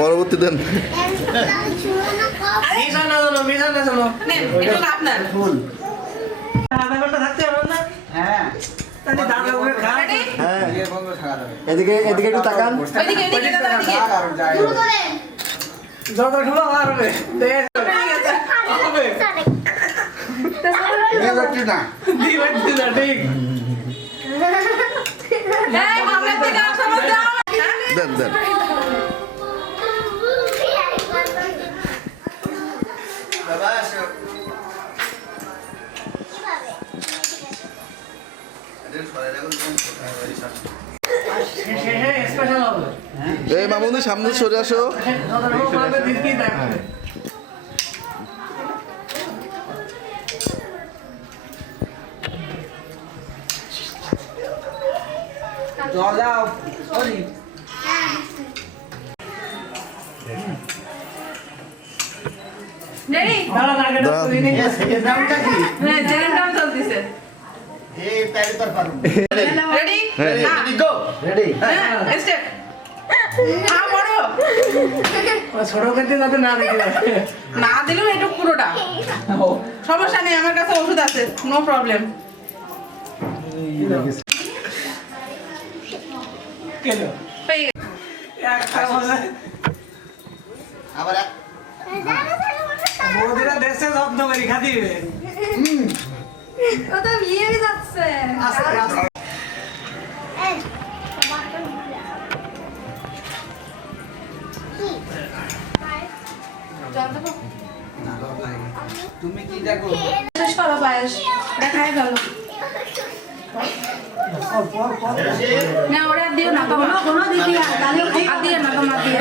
পরবর্তী দেন এদিকে এদিকে একটু তাকান দেন দেন এই মামুনি সামনে সরে আসো না দিলেও একটু পুরোটা সমস্যা নেই, আমার কাছে ওষুধ আছে, নো প্রবলেম। তুমি কি দেখো শেষ করো পায়েস, দেখাই গেল না, ওরা দিও না, কোনো দিকে আর দিও না, তোমার দিয়ে